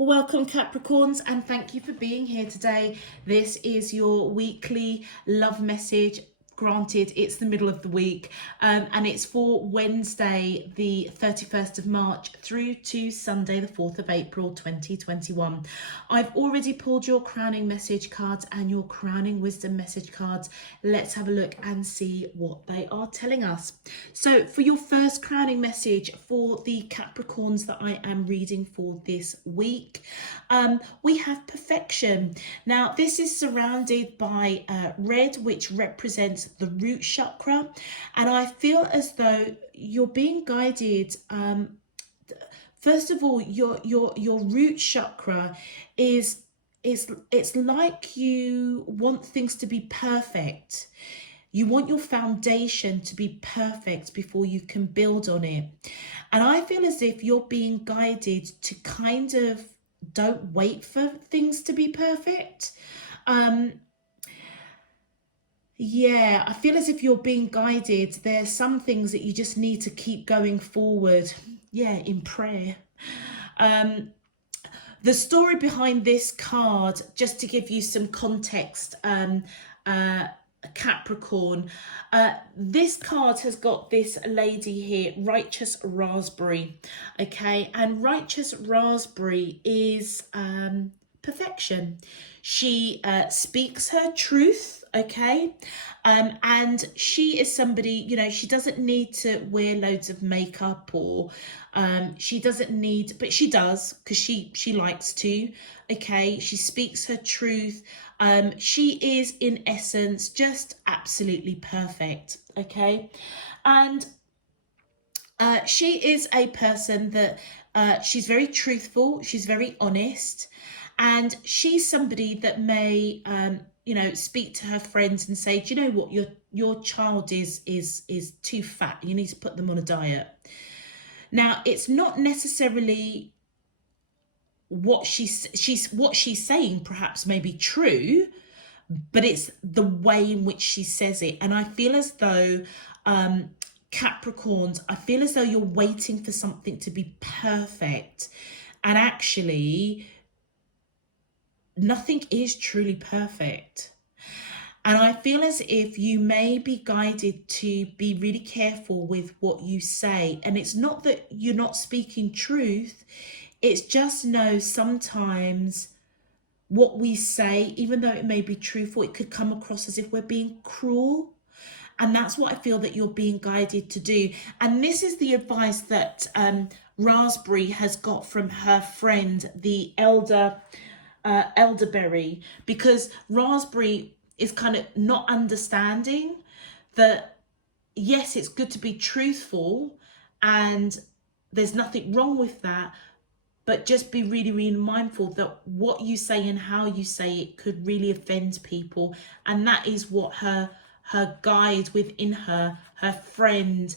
Welcome Capricorns, and thank you for being here today. This is your weekly love message. Granted, it's the middle of the week, and it's for Wednesday the 31st of March through to Sunday the 4th of April 2021. I've already pulled your crowning message cards and your crowning wisdom message cards. Let's have a look and see what they are telling us. So for your first crowning message for the Capricorns that I am reading for this week, we have perfection. Now this is surrounded by red, which represents the root chakra, and I feel as though you're being guided. First of all, your root chakra is it's like you want things to be perfect. You want your foundation to be perfect before you can build on it. And I feel as if you're being guided to kind of don't wait for things to be perfect. Yeah, I feel as if you're being guided. There's some things that you just need to keep going forward. Yeah, in prayer. The story behind this card, just to give you some context, Capricorn, this card has got this lady here, Righteous Raspberry. Okay, and Righteous Raspberry is perfection. She speaks her truth. Okay, and she is somebody, you know, she doesn't need to wear loads of makeup, or she doesn't need, but she does because she likes to. Okay, she speaks her truth. She is in essence just absolutely perfect. Okay, and she is a person that she's very truthful, she's very honest, and she's somebody that may you know, speak to her friends and say, do you know what, your child is too fat, you need to put them on a diet. Now it's not necessarily what she's saying perhaps may be true, but it's the way in which she says it. And I feel as though Capricorns, I feel as though you're waiting for something to be perfect, and actually nothing is truly perfect. And I feel as if you may be guided to be really careful with what you say. And it's not that you're not speaking truth, it's just know sometimes what we say, even though it may be truthful, it could come across as if we're being cruel. And that's what I feel that you're being guided to do. And this is the advice that Raspberry has got from her friend, the elderberry, because Raspberry is kind of not understanding that yes, it's good to be truthful and there's nothing wrong with that, but just be really, really mindful that what you say and how you say it could really offend people. And that is what her guide within her friend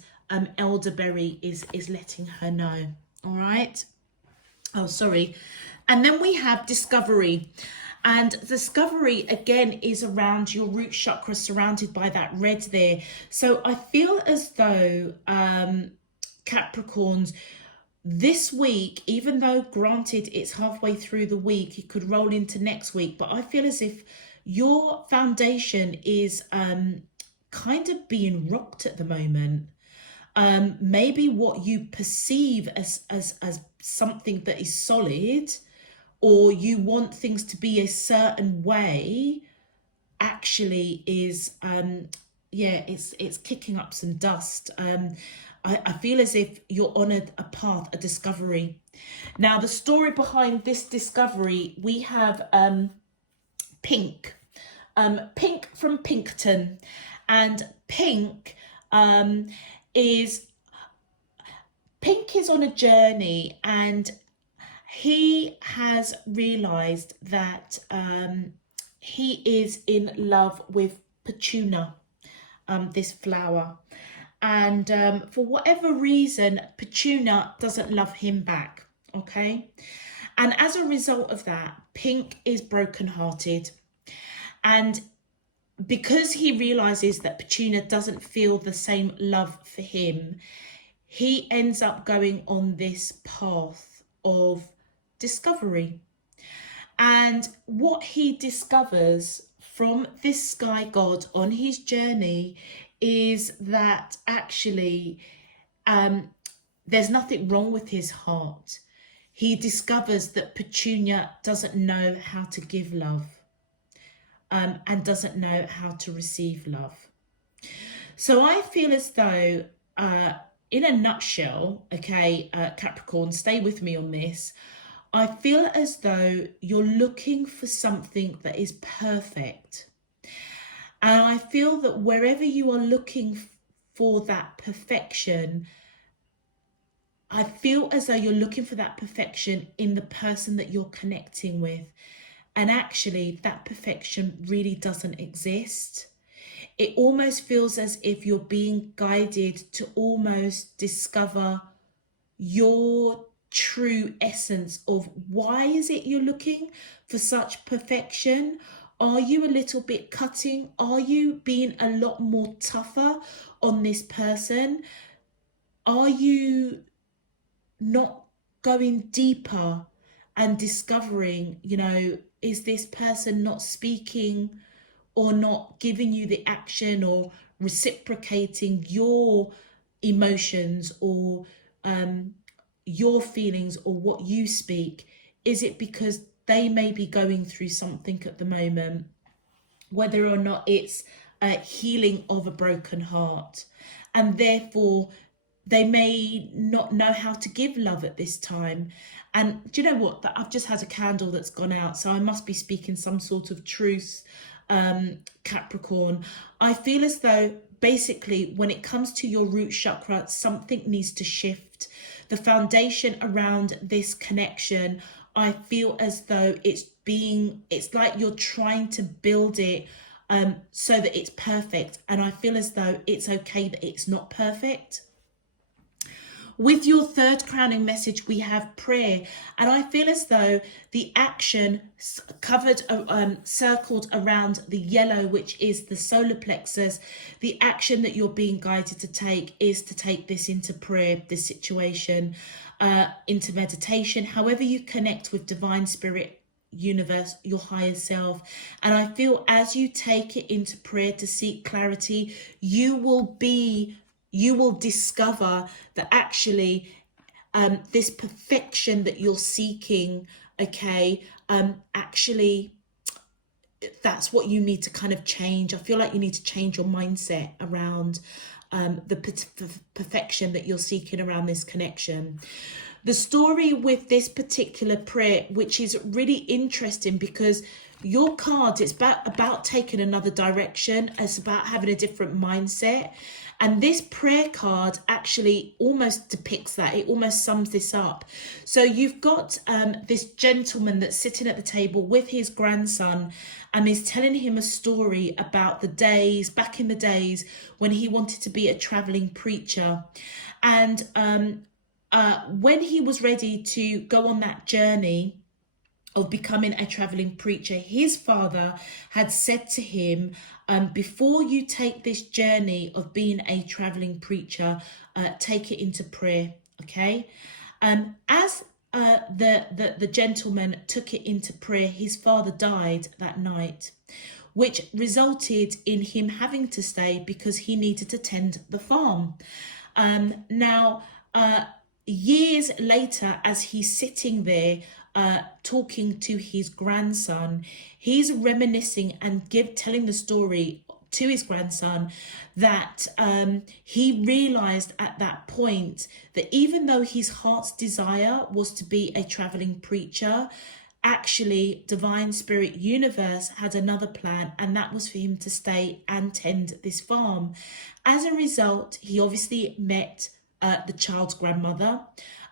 elderberry is letting her know. All right. Oh, sorry. And then we have discovery. And discovery, again, is around your root chakra, surrounded by that red there. So I feel as though, Capricorns, this week, even though granted it's halfway through the week, it could roll into next week, but I feel as if your foundation is kind of being rocked at the moment. Maybe what you perceive as something that is solid, or you want things to be a certain way, actually is yeah, it's kicking up some dust. I feel as if you're on a path, a discovery. Now the story behind this discovery, we have Pink from Pinkton, and Pink is on a journey, and he has realized that he is in love with Petunia, this flower, and for whatever reason Petunia doesn't love him back. Okay, and as a result of that, Pink is brokenhearted, and because he realizes that Petunia doesn't feel the same love for him, he ends up going on this path of discovery. And what he discovers from this sky god on his journey is that actually there's nothing wrong with his heart. He discovers that Petunia doesn't know how to give love and doesn't know how to receive love. So I feel as though, in a nutshell, okay, Capricorn, stay with me on this. I feel as though you're looking for something that is perfect. And I feel that wherever you are looking for that perfection, I feel as though you're looking for that perfection in the person that you're connecting with. And actually, that perfection really doesn't exist. It almost feels as if you're being guided to almost discover your true essence of why is it you're looking for such perfection. Are you a little bit cutting? Are you being a lot more tougher on this person? Are you not going deeper and discovering, you know, is this person not speaking or not giving you the action or reciprocating your emotions or your feelings or what you speak? Is it because they may be going through something at the moment, whether or not it's a healing of a broken heart, and therefore they may not know how to give love at this time? And do you know what? That I've just had a candle that's gone out, so I must be speaking some sort of truth, Capricorn. I feel as though basically when it comes to your root chakra, something needs to shift. The foundation around this connection, I feel as though it's like you're trying to build it so that it's perfect. And I feel as though it's okay that it's not perfect. With your third crowning message, we have prayer. And I feel as though the action covered, circled around the yellow, which is the solar plexus, the action that you're being guided to take is to take this into prayer, this situation, into meditation, however you connect with divine spirit, universe, your higher self. And I feel as you take it into prayer to seek clarity, you will discover that actually this perfection that you're seeking, okay, actually that's what you need to kind of change. I feel like you need to change your mindset around the perfection that you're seeking around this connection. The story with this particular prayer, which is really interesting because your card, it's about taking another direction. It's about having a different mindset. And this prayer card actually almost depicts that. It almost sums this up. So you've got this gentleman that's sitting at the table with his grandson and is telling him a story about the days, back in the days when he wanted to be a traveling preacher. And when he was ready to go on that journey of becoming a traveling preacher, his father had said to him, before you take this journey of being a traveling preacher, take it into prayer. Okay. As the gentleman took it into prayer, his father died that night, which resulted in him having to stay because he needed to tend the farm. Years later, as he's sitting there talking to his grandson, he's reminiscing and telling the story to his grandson that he realized at that point that even though his heart's desire was to be a traveling preacher, actually divine spirit universe had another plan, and that was for him to stay and tend this farm. As a result, he obviously met the child's grandmother,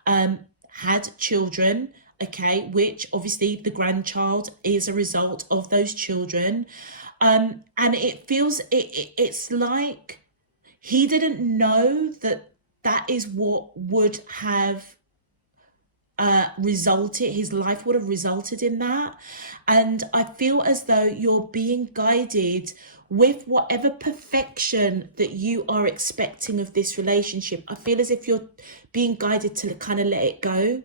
had children, okay, which obviously the grandchild is a result of those children. And it feels, it's like he didn't know that is what would have his life would have resulted in that. And I feel as though you're being guided with whatever perfection that you are expecting of this relationship. I feel as if you're being guided to kind of let it go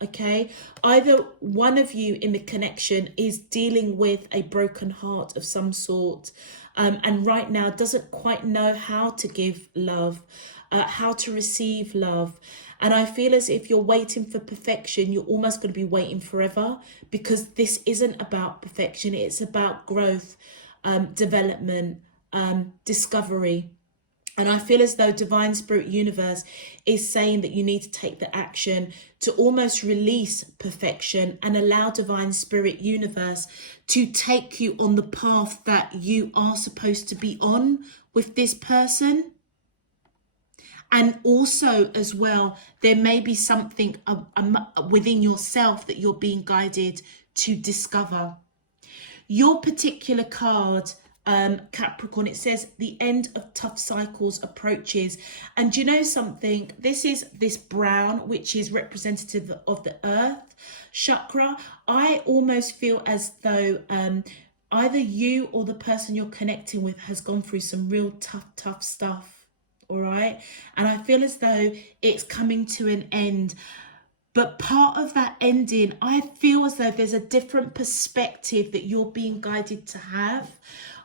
Okay, either one of you in the connection is dealing with a broken heart of some sort, and right now doesn't quite know how to give love, how to receive love. And I feel as if you're waiting for perfection, you're almost going to be waiting forever, because this isn't about perfection. It's about growth, development, discovery. And I feel as though Divine Spirit Universe is saying that you need to take the action to almost release perfection and allow Divine Spirit Universe to take you on the path that you are supposed to be on with this person. And also as well, there may be something within yourself that you're being guided to discover. Your particular card, Capricorn, it says the end of tough cycles approaches. And do you know something? This is this brown, which is representative of the earth chakra. I almost feel as though either you or the person you're connecting with has gone through some real tough stuff. All right. And I feel as though it's coming to an end. But part of that ending, I feel as though there's a different perspective that you're being guided to have.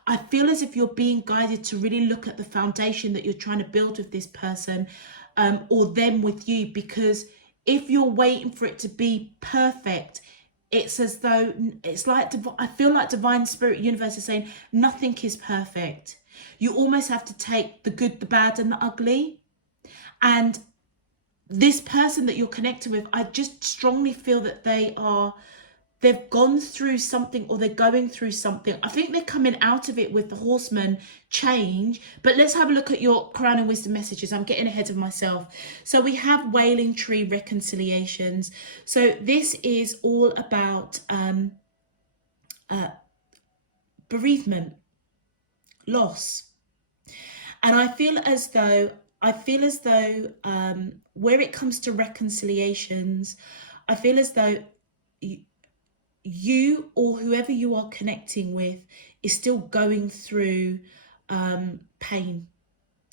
I feel as if you're being guided to really look at the foundation that you're trying to build with this person, or them with you. Because if you're waiting for it to be perfect, it's as though, it's like, I feel like Divine Spirit Universe is saying nothing is perfect. You almost have to take the good, the bad, and the ugly. And this person that you're connected with, I just strongly feel that they've gone through something, or they're going through something. I think they're coming out of it with the Horseman change. But let's have a look at your Crown and Wisdom messages. I'm getting ahead of myself. So we have Wailing Tree reconciliations. So this is all about bereavement, loss. And I feel as though where it comes to reconciliations, I feel as though you or whoever you are connecting with is still going through pain.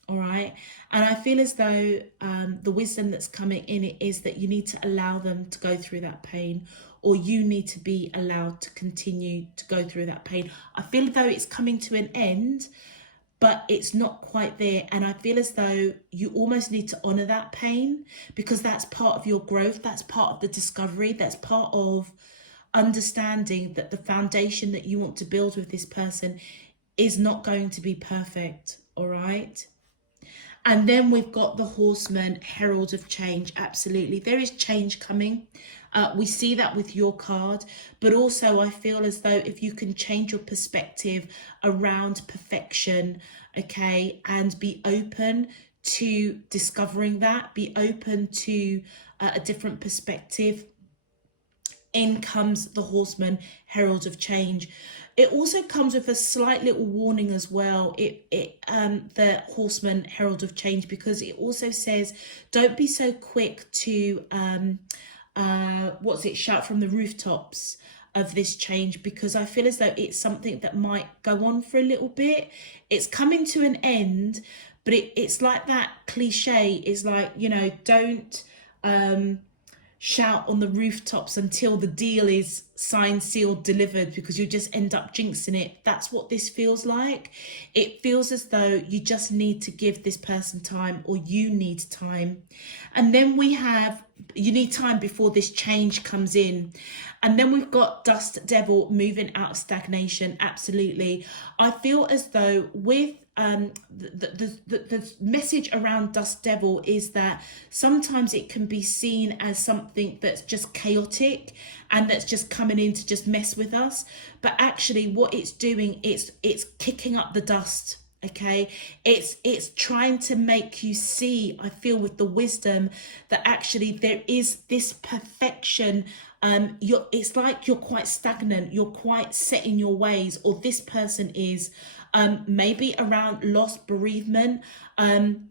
All right. And I feel as though the wisdom that's coming in it is that you need to allow them to go through that pain, or you need to be allowed to continue to go through that pain. I feel as though it's coming to an end, but it's not quite there. And I feel as though you almost need to honor that pain, because that's part of your growth. That's part of the discovery. That's part of understanding that the foundation that you want to build with this person is not going to be perfect. All right. And then we've got the Horseman, Herald of Change. Absolutely. There is change coming. We see that with your card, but also I feel as though if you can change your perspective around perfection, okay, and be open to discovering that, be open to a different perspective, in comes the Horseman, Herald of Change. It also comes with a slight little warning as well, the Horseman, Herald of Change, because it also says don't be so quick to shout from the rooftops of this change, because I feel as though it's something that might go on for a little bit. It's coming to an end, but it's like that cliche is like, you know, don't shout on the rooftops until the deal is signed, sealed, delivered, because you just end up jinxing it. That's what this feels like. It feels as though you just need to give this person time, or you need time. And then we have, you need time before this change comes in. And then we've got Dust Devil, moving out of stagnation. Absolutely. I feel as though with the message around Dust Devil is that sometimes it can be seen as something that's just chaotic and that's just coming in to just mess with us. But actually what it's doing, it's kicking up the dust. Okay, it's trying to make you see, I feel, with the wisdom that actually there is this perfection. It's like you're quite stagnant, you're quite set in your ways, or this person is maybe around loss, bereavement,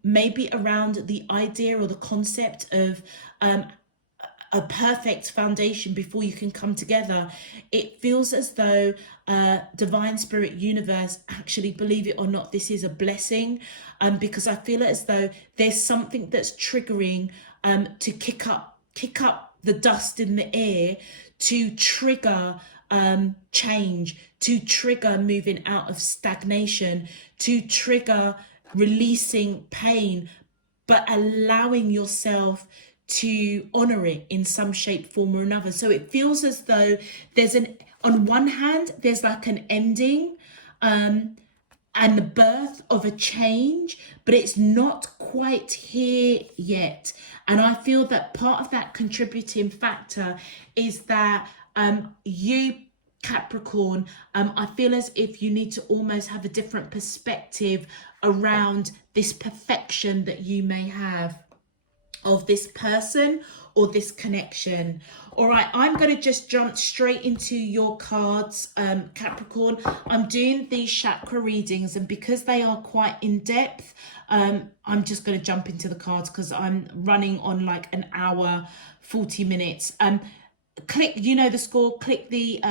maybe around the idea or the concept of a perfect foundation before you can come together. It feels as though Divine Spirit Universe, actually, believe it or not, this is a blessing, because I feel as though there's something that's triggering to kick up the dust in the air to trigger change, to trigger moving out of stagnation, to trigger releasing pain, but allowing yourself to honor it in some shape, form or another. So it feels as though there's on one hand, there's like an ending and the birth of a change, but it's not quite here yet. And I feel that part of that contributing factor is that you, Capricorn, I feel as if you need to almost have a different perspective around this perfection that you may have of this person or this connection. All right, I'm going to just jump straight into your cards, Capricorn. I'm doing these chakra readings, and because they are quite in depth, I'm just going to jump into the cards because I'm running on like an hour 40 minutes. Click, you know the score, click the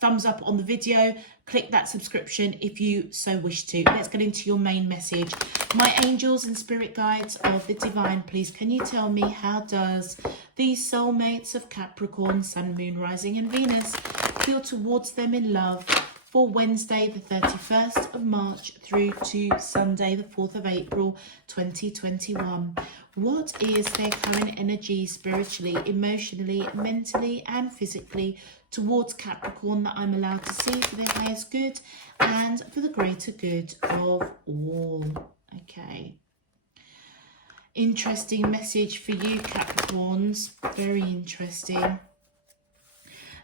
thumbs up on the video, click that subscription if you so wish to. Let's get into your main message. My angels and spirit guides of the divine, please can you tell me, how does these soulmates of Capricorn, Sun, Moon, Rising and Venus feel towards them in love for Wednesday the 31st of March through to Sunday the 4th of April 2021? What is their current energy spiritually, emotionally, mentally and physically towards Capricorn that I'm allowed to see for the highest good and for the greater good of all? Okay. Interesting message for you, Capricorns. Very interesting.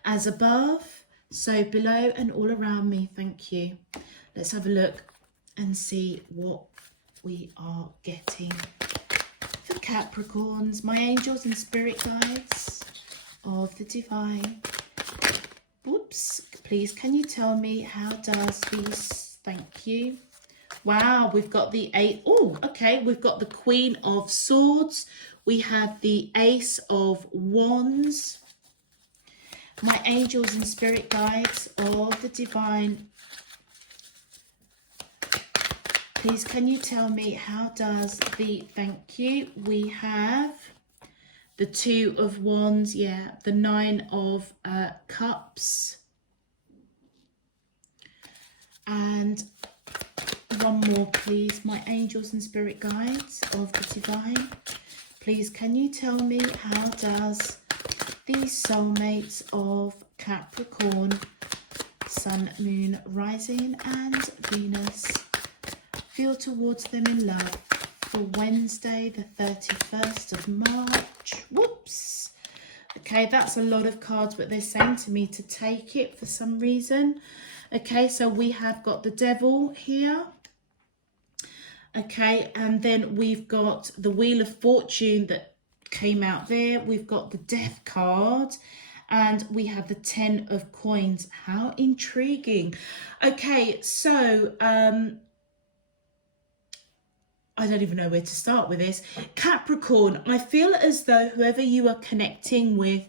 As above, so below and all around me. Thank you. Let's have a look and see what we are getting for Capricorns. My angels and spirit guides of the divine. Whoops. Please, can you tell me, how does these, thank you. Wow, we've got the eight. Oh, okay. We've got the Queen of Swords. We have the Ace of Wands. My angels and spirit guides of the divine. Please, can you tell me, how does the, thank you. We have the Two of Wands. Yeah, the Nine of Cups. And one more, please. My angels and spirit guides of the divine. Please, can you tell me, how does these soulmates of Capricorn, Sun, Moon, Rising and Venus feel towards them in love for Wednesday the 31st of March? Whoops. Okay, that's a lot of cards, but they're saying to me to take it for some reason. Okay, so we have got the Devil here. Okay, and then we've got the Wheel of Fortune that came out there. We've got the Death card and we have the Ten of Coins. How intriguing. Okay, so I don't even know where to start with this. Capricorn, I feel as though whoever you are connecting with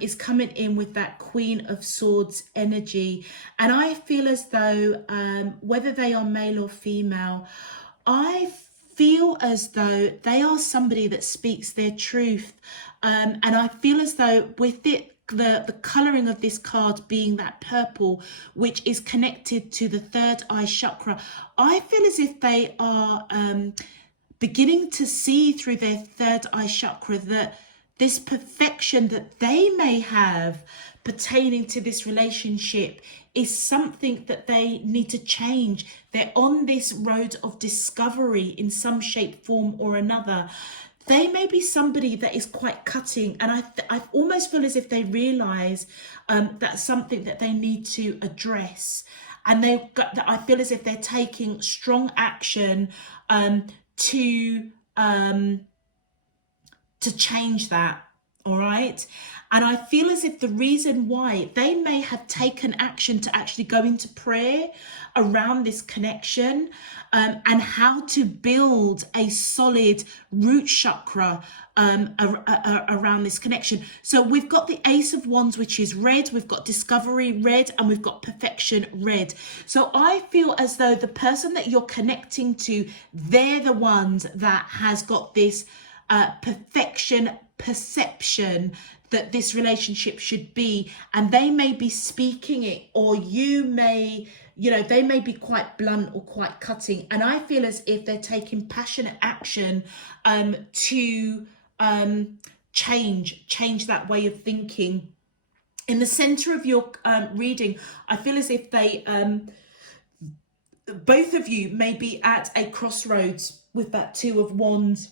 is coming in with that Queen of Swords energy, and I feel as though whether they are male or female, I feel as though they are somebody that speaks their truth, and I feel as though with it, the colouring of this card being that purple, which is connected to the third eye chakra, I feel as if they are beginning to see through their third eye chakra that this perfection that they may have pertaining to this relationship is something that they need to change. They're on this road of discovery in some shape, form or another. They may be somebody that is quite cutting, and I almost feel as if they realise that's something that they need to address, and I feel as if they're taking strong action to change that. All right. And I feel as if the reason why they may have taken action to actually go into prayer around this connection and how to build a solid root chakra around this connection. So we've got the Ace of Wands, which is red. We've got discovery red, and we've got perfection red. So I feel as though the person that you're connecting to, they're the ones that has got this perfection perception that this relationship should be, and they may be speaking it, or you may, you know, they may be quite blunt or quite cutting, and I feel as if they're taking passionate action to change that way of thinking. In the center of your reading, I feel as if they both of you may be at a crossroads with that Two of Wands.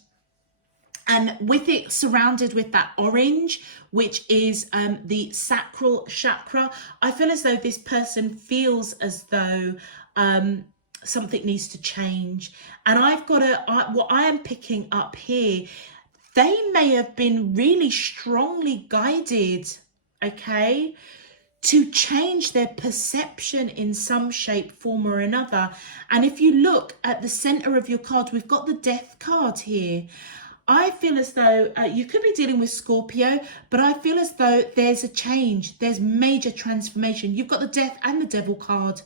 And with it surrounded with that orange, which is the sacral chakra, I feel as though this person feels as though something needs to change. And I've got what I am picking up here, they may have been really strongly guided, okay, to change their perception in some shape, form or another. And if you look at the center of your card, we've got the Death card here. I feel as though you could be dealing with Scorpio, but I feel as though there's a change. There's major transformation. You've got the Death and the Devil card.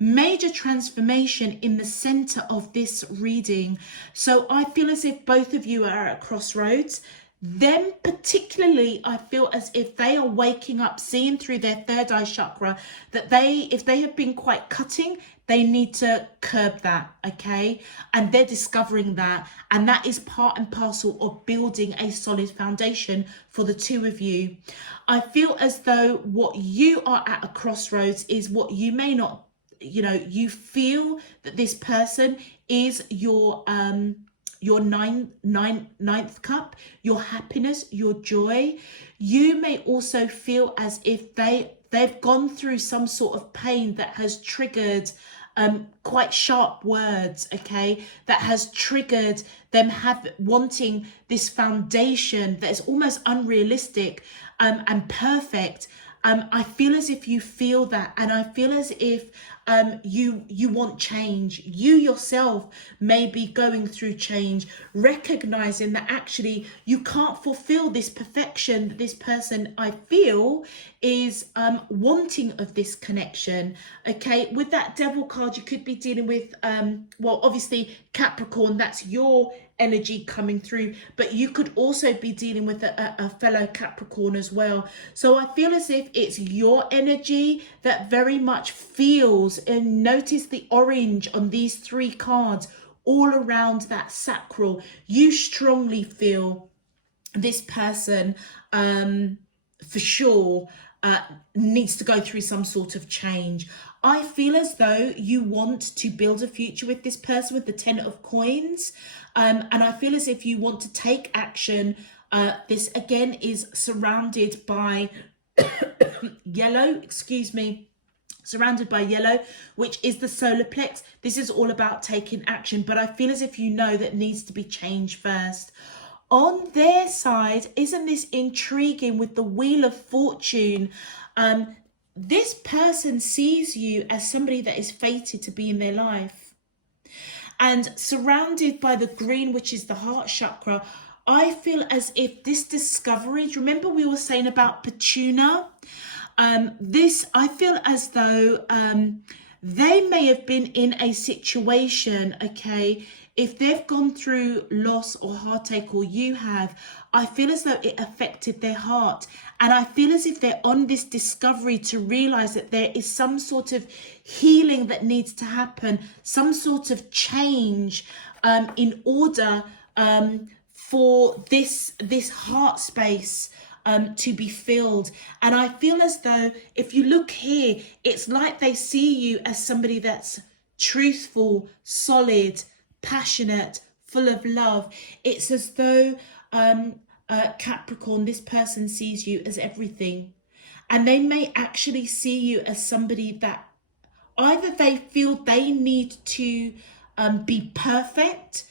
Major transformation in the center of this reading. So I feel as if both of you are at crossroads. Them particularly, I feel as if they are waking up, seeing through their third eye chakra, that if they have been quite cutting, they need to curb that, okay? And they're discovering that. And that is part and parcel of building a solid foundation for the two of you. I feel as though what you are at a crossroads is what you may not, you know, you feel that this person is your ninth cup, your happiness, your joy. You may also feel as if they've gone through some sort of pain that has triggered quite sharp words, okay, that has triggered them wanting this foundation that is almost unrealistic and perfect. I feel as if you feel that, and I feel as if you want change. You yourself may be going through change, recognizing that actually you can't fulfill this perfection that this person, I feel, is wanting of this connection. Okay, with that Devil card, you could be dealing with well, obviously Capricorn, that's your energy coming through, but you could also be dealing with a fellow Capricorn as well. So I feel as if it's your energy that very much feels, and notice the orange on these three cards all around that sacral. You strongly feel this person for sure needs to go through some sort of change. I feel as though you want to build a future with this person, with the Ten of Coins. And I feel as if you want to take action. This again is surrounded by yellow, surrounded by yellow, which is the solar plex. This is all about taking action, but I feel as if you know that needs to be changed first. On their side, isn't this intriguing with the Wheel of Fortune? This person sees you as somebody that is fated to be in their life. And surrounded by the green, which is the heart chakra, I feel as if this discovery, remember we were saying about Petunia? I feel as though they may have been in a situation, okay, if they've gone through loss or heartache, or you have, I feel as though it affected their heart. And I feel as if they're on this discovery to realize that there is some sort of healing that needs to happen, some sort of change in order for this heart space to be filled. And I feel as though if you look here, it's like they see you as somebody that's truthful, solid, passionate, full of love. It's as though Capricorn, this person sees you as everything, and they may actually see you as somebody that either they feel they need to be perfect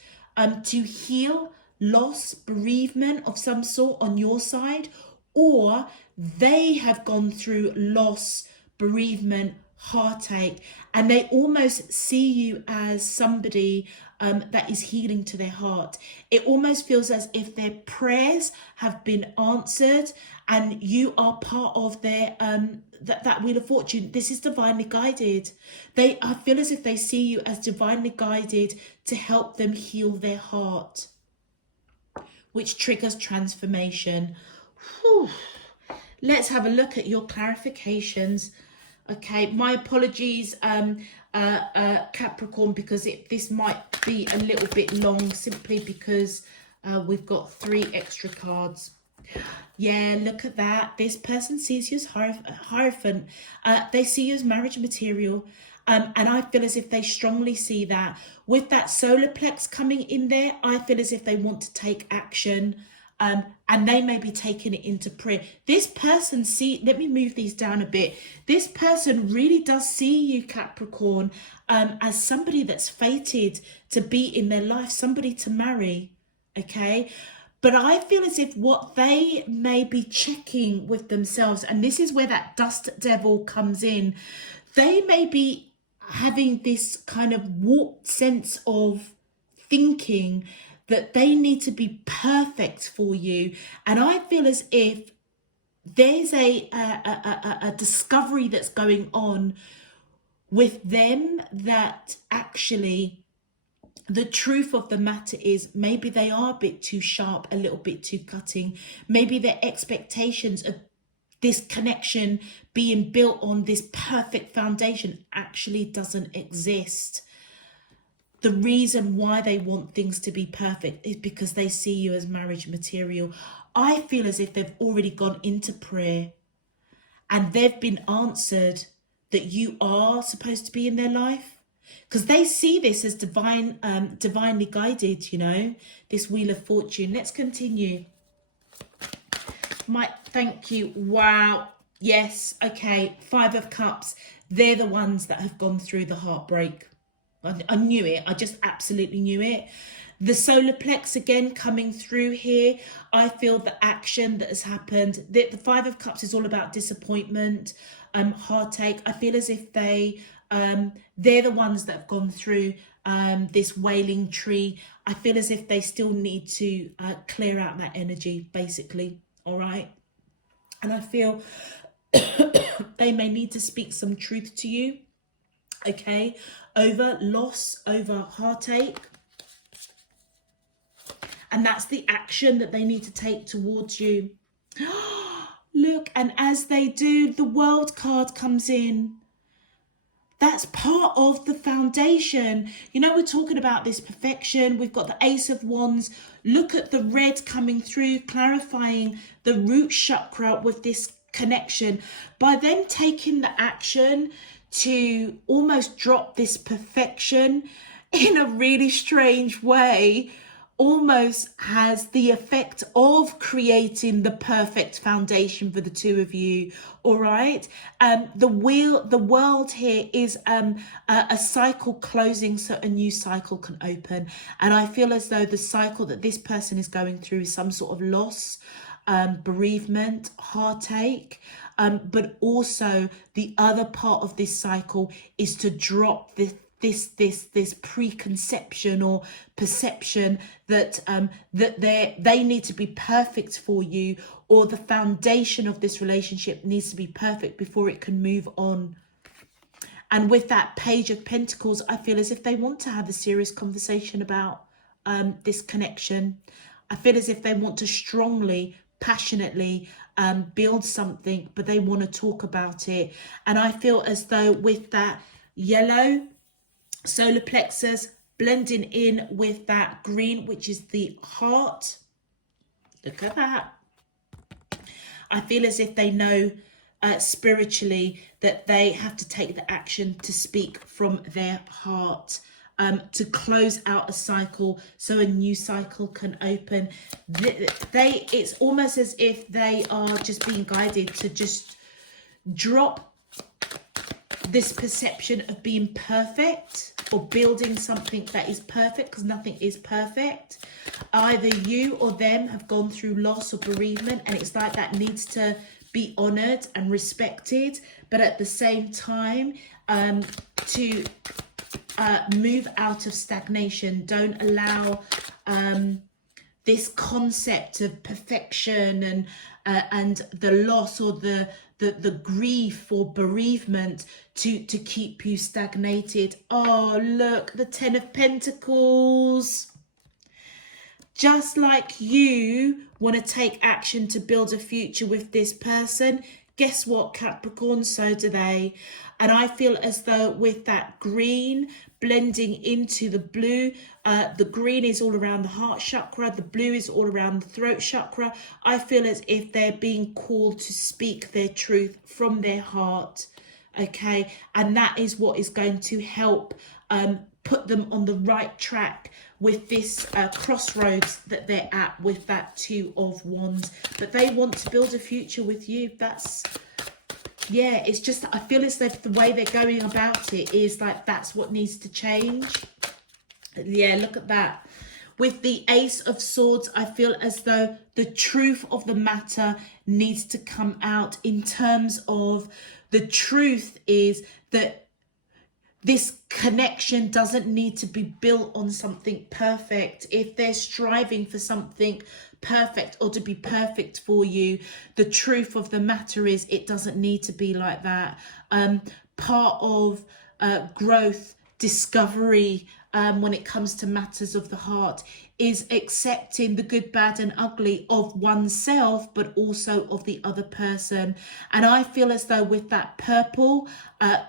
to heal loss, bereavement of some sort on your side, or they have gone through loss, bereavement, heartache, and they almost see you as somebody that is healing to their heart. It almost feels as if their prayers have been answered, and you are part of their that Wheel of Fortune. This is divinely guided. I feel as if they see you as divinely guided to help them heal their heart. which triggers transformation. Whew. Let's have a look at your clarifications. Okay, my apologies, Capricorn, because this might be a little bit long, simply because we've got 3 extra cards. Yeah, look at that. This person sees you as Hierophant. They see you as marriage material. And I feel as if they strongly see that. With that solar plex coming in there, I feel as if they want to take action. And they may be taking it into prayer. This person let me move these down a bit. This person really does see you, Capricorn, as somebody that's fated to be in their life, somebody to marry, okay? But I feel as if what they may be checking with themselves, and this is where that dust devil comes in, they may be having this kind of warped sense of thinking that they need to be perfect for you. And I feel as if there's a discovery that's going on with them, that actually the truth of the matter is maybe they are a bit too sharp, a little bit too cutting. Maybe their expectations of this connection being built on this perfect foundation actually doesn't exist. The reason why they want things to be perfect is because they see you as marriage material. I feel as if they've already gone into prayer and they've been answered that you are supposed to be in their life, because they see this as divinely guided, you know, this Wheel of Fortune. Let's continue. Thank you. Wow. Yes. Okay. 5 of Cups. They're the ones that have gone through the heartbreak. I knew it. I just absolutely knew it. The solar plex again coming through here. I feel the action that has happened. The 5 of Cups is all about disappointment, heartache. I feel as if they're the ones that have gone through this wailing tree. I feel as if they still need to clear out that energy, basically. All right. And I feel they may need to speak some truth to you. Okay, over loss, over heartache. And that's the action that they need to take towards you. Look, and as they do, the World card comes in. That's part of the foundation. You know, we're talking about this perfection. We've got the Ace of Wands. Look at the red coming through, clarifying the root chakra with this connection. By them taking the action to almost drop this perfection in a really strange way, almost has the effect of creating the perfect foundation for the two of you. All right. The world here is a cycle closing, so a new cycle can open. And I feel as though the cycle that this person is going through is some sort of loss, bereavement, heartache. But also the other part of this cycle is to drop this preconception or perception that they need to be perfect for you, or the foundation of this relationship needs to be perfect before it can move on. And with that Page of Pentacles, I feel as if they want to have a serious conversation about this connection. I feel as if they want to strongly, passionately build something, but they want to talk about it. And I feel as though with that yellow solar plexus blending in with that green, which is the heart, look at that, I feel as if they know spiritually that they have to take the action to speak from their heart, to close out a cycle so a new cycle can open. It's almost as if they are just being guided to just drop this perception of being perfect or building something that is perfect, because nothing is perfect. Either you or them have gone through loss or bereavement, and it's like that needs to be honored and respected, but at the same time to move out of stagnation. Don't allow this concept of perfection and the loss or the grief or bereavement to keep you stagnated. Oh, look, the 10 of Pentacles. Just like you want to take action to build a future with this person, guess what, Capricorn? So do they. And I feel as though with that green blending into the blue, the green is all around the heart chakra, the blue is all around the throat chakra. I feel as if they're being called to speak their truth from their heart. Okay, and that is what is going to help put them on the right track with this crossroads that they're at with that Two of Wands. But they want to build a future with you. That's, yeah, it's just, I feel as if the way they're going about it is like that's what needs to change. Yeah, look at that. With the Ace of Swords, I feel as though the truth of the matter needs to come out, in terms of the truth is that this connection doesn't need to be built on something perfect. If they're striving for something perfect or to be perfect for you, the truth of the matter is it doesn't need to be like that. Part of growth, discovery, when it comes to matters of the heart, is accepting the good, bad and ugly of oneself, but also of the other person. And I feel as though with that purple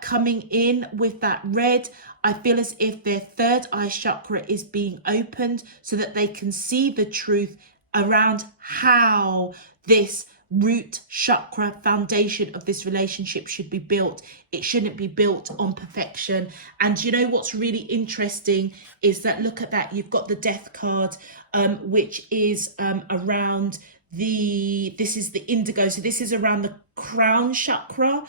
coming in with that red, I feel as if their third eye chakra is being opened so that they can see the truth around how this root chakra foundation of this relationship should be built. It shouldn't be built on perfection. And you know what's really interesting is that, look at that, you've got the Death card, which is around this is the indigo, so this is around the crown chakra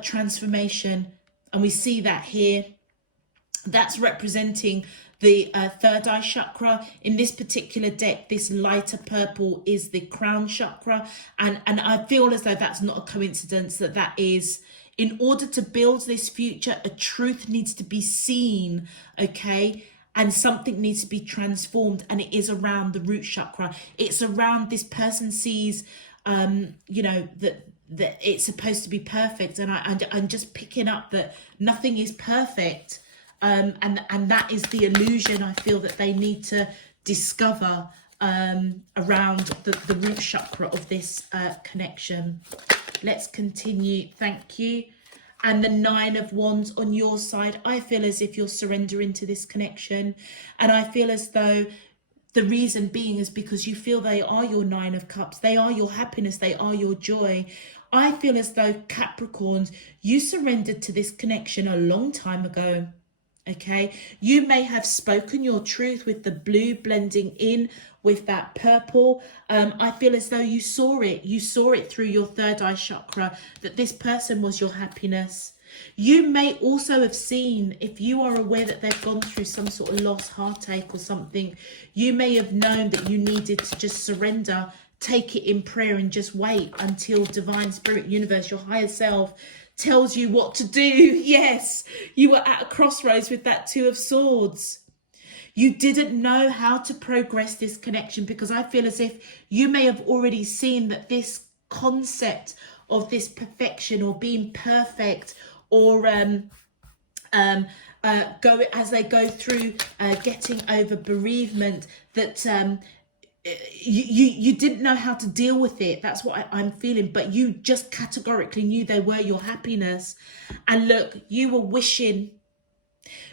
transformation, and we see that here. That's representing the third eye chakra. In this particular deck, this lighter purple is the crown chakra. And I feel as though that's not a coincidence, that is, in order to build this future, a truth needs to be seen, okay? And something needs to be transformed, and it is around the root chakra. It's around this person sees, you know, that it's supposed to be perfect. And I'm just picking up that nothing is perfect. And that is the illusion I feel that they need to discover around the root chakra of this connection. Let's continue. Thank you. And the Nine of Wands on your side, I feel as if you're surrendering to this connection. And I feel as though the reason being is because you feel they are your Nine of Cups. They are your happiness. They are your joy. I feel as though, Capricorns, you surrendered to this connection a long time ago. Okay, you may have spoken your truth with the blue blending in with that purple. I feel as though you saw it through your third eye chakra, that this person was your happiness. You may also have seen, if you are aware that they've gone through some sort of loss, heartache or something, you may have known that you needed to just surrender, take it in prayer and just wait until divine spirit, universe, your higher self tells you what to do. Yes, you were at a crossroads with that Two of Swords. You didn't know how to progress this connection, because I feel as if you may have already seen that this concept of this perfection or being perfect, or as they go through getting over bereavement, that you didn't know how to deal with it. That's what I'm feeling. But you just categorically knew they were your happiness. And look, you were wishing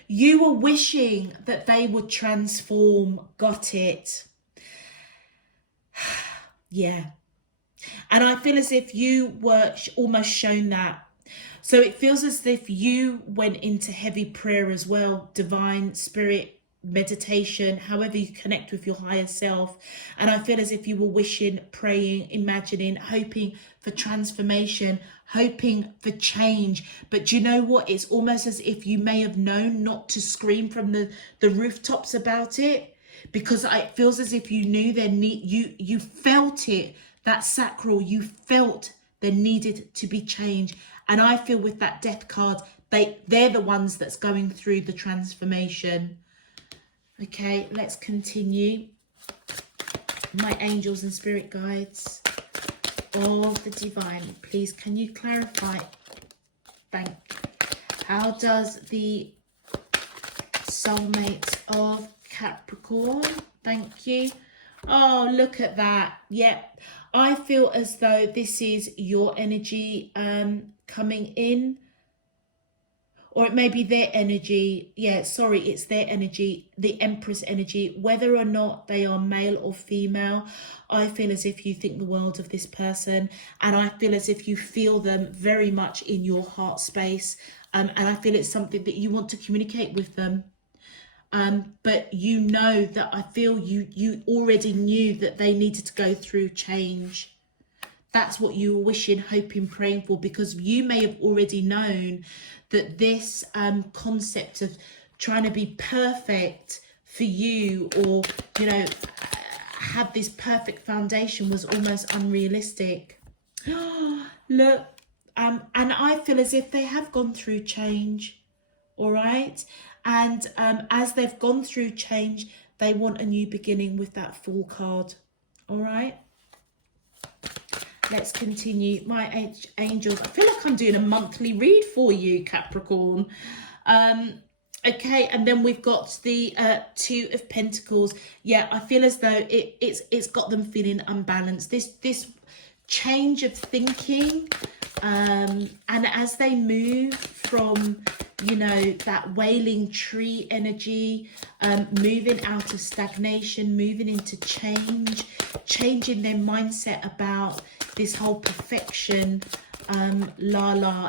that they would transform. Got it. Yeah. And I feel as if you were almost shown that. So it feels as if you went into heavy prayer as well, divine spirit, meditation, however you connect with your higher self. And I feel as if you were wishing, praying, imagining, hoping for transformation, hoping for change. But do you know what? It's almost as if you may have known not to scream from the rooftops about it, because it feels as if you knew you felt it, that sacral, you felt there needed to be change. And I feel with that Death card, they're the ones that's going through the transformation. Okay, let's continue. My angels and spirit guides of the divine, please, can you clarify? Thank you. How does the soulmates of Capricorn, thank you, Oh, look at that. Yep. I feel as though this is your energy coming in, or it may be their energy. Yeah, sorry, it's their energy, the Empress energy. Whether or not they are male or female, I feel as if you think the world of this person, and I feel as if you feel them very much in your heart space, and I feel it's something that you want to communicate with them. But you know that I feel you already knew that they needed to go through change. That's what you were wishing, hoping, praying for, because you may have already known that this concept of trying to be perfect for you, or, you know, have this perfect foundation, was almost unrealistic. Look, and I feel as if they have gone through change. All right, and as they've gone through change, they want a new beginning with that Fool card. All right, let's continue. My angels, I feel like I'm doing a monthly read for you, Capricorn. Okay, and then we've got the Two of Pentacles. Yeah, I feel as though it's got them feeling unbalanced. This change of thinking, and as they move from, you know, that wailing tree energy, moving out of stagnation, moving into change, changing their mindset about this whole perfection,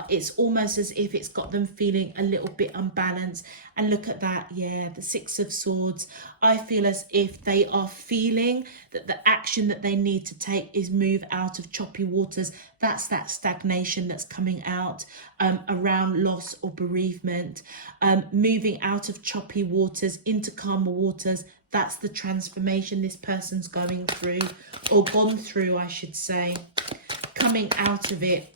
it's almost as if it's got them feeling a little bit unbalanced. And look at that, yeah, the Six of Swords. I feel as if they are feeling that the action that they need to take is move out of choppy waters. That's that stagnation that's coming out around loss or bereavement, moving out of choppy waters into calmer waters. That's the transformation this person's going through, or gone through, I should say, coming out of it.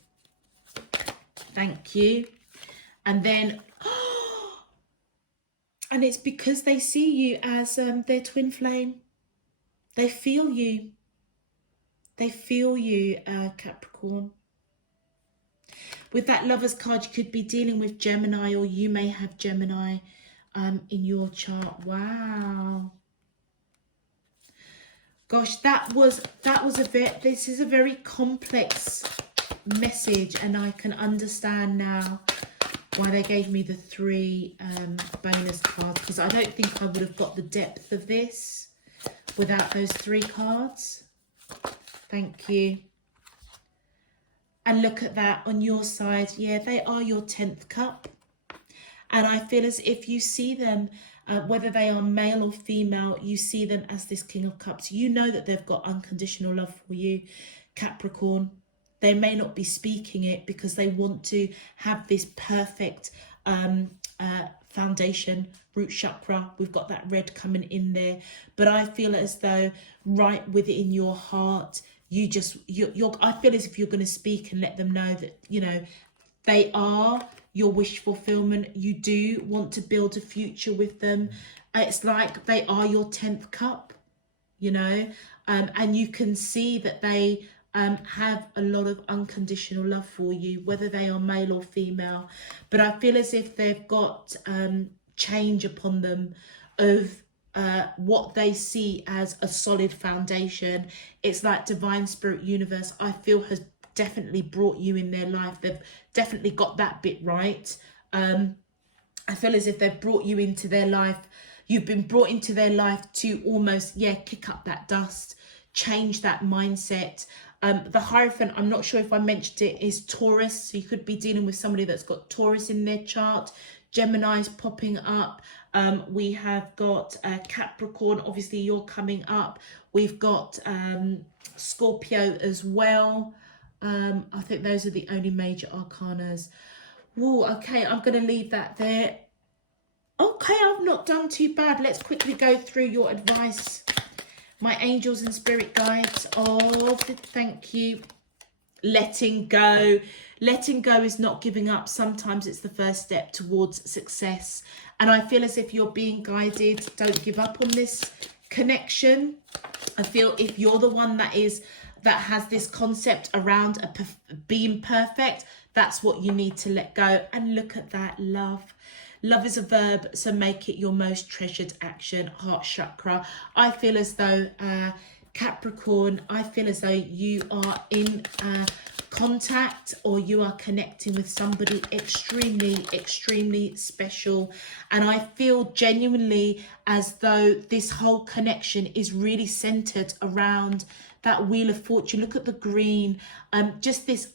Thank you. And then, and it's because they see you as their twin flame. They feel you. They feel you, Capricorn. With that Lovers card, you could be dealing with Gemini, or you may have Gemini in your chart. Wow. Gosh, this is a very complex message, and I can understand now why they gave me the 3 bonus cards, because I don't think I would have got the depth of this without those 3 cards. Thank you. And look at that on your side. Yeah, they are your 10th cup. And I feel as if you see them, whether they are male or female, you see them as this King of Cups. You know that they've got unconditional love for you, Capricorn. They may not be speaking it because they want to have this perfect foundation, root chakra. We've got that red coming in there. But I feel as though right within your heart, I feel as if you're going to speak and let them know that, you know, they are your wish fulfillment. You do want to build a future with them. It's like they are your 10th cup, you know, and you can see that they have a lot of unconditional love for you, whether they are male or female. But I feel as if they've got change upon them of what they see as a solid foundation. It's like divine spirit universe, I feel, has definitely brought you in their life. They've definitely got that bit right. I feel as if they've brought you into their life. You've been brought into their life to almost, yeah, kick up that dust, change that mindset. The Hierophant, I'm not sure if I mentioned it, is Taurus. So you could be dealing with somebody that's got Taurus in their chart. Gemini's popping up. We have got Capricorn, obviously you're coming up. We've got Scorpio as well. I think those are the only major arcanas. Whoa, okay, I'm going to leave that there. Okay, I've not done too bad. Let's quickly go through your advice. My angels and spirit guides. Oh, thank you. Letting go. Letting go is not giving up. Sometimes it's the first step towards success. And I feel as if you're being guided. Don't give up on this connection. I feel if you're the one that has this concept around being perfect, that's what you need to let go. And look at that, love. Love is a verb, so make it your most treasured action. Heart chakra. I feel as though Capricorn, I feel as though you are in contact, or you are connecting with somebody extremely special, and I feel genuinely as though this whole connection is really centered around that Wheel of Fortune. Look at the green, just this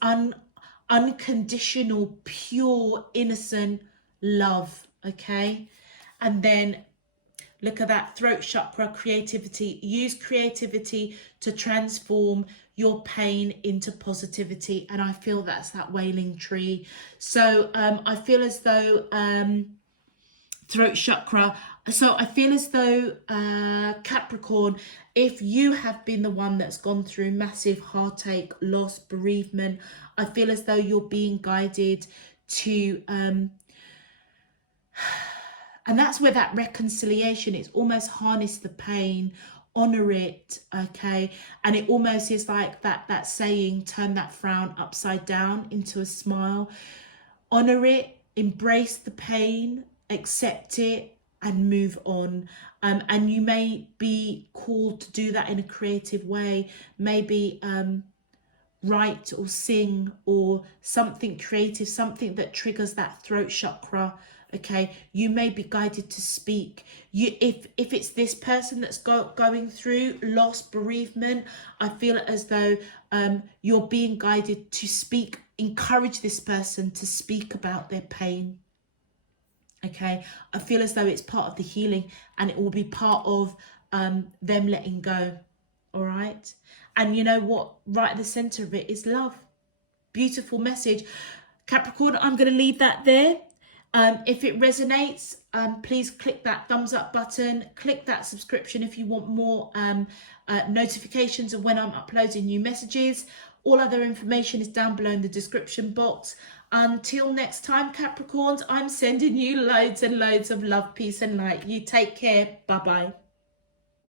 unconditional, pure, innocent love. Okay, and then look at that throat chakra, creativity. Use creativity to transform your pain into positivity. And I feel that's that wailing tree. So I feel as though throat chakra. So I feel as though Capricorn, if you have been the one that's gone through massive heartache, loss, bereavement, I feel as though you're being guided to and that's where that reconciliation is. Almost harness the pain, honor it, okay? And it almost is like that saying, turn that frown upside down into a smile. Honor it, embrace the pain, accept it, and move on. And you may be called to do that in a creative way. Maybe write or sing or something creative, something that triggers that throat chakra. Okay, you may be guided to speak. If it's this person that's going through loss, bereavement, I feel as though you're being guided to speak. Encourage this person to speak about their pain. Okay, I feel as though it's part of the healing, and it will be part of them letting go. All right, and you know what? Right at the center of it is love. Beautiful message, Capricorn. I'm going to leave that there. If it resonates, please click that thumbs up button, click that subscription if you want more notifications of when I'm uploading new messages. All other information is down below in the description box. Until next time, Capricorns, I'm sending you loads and loads of love, peace and light. You take care. Bye-bye.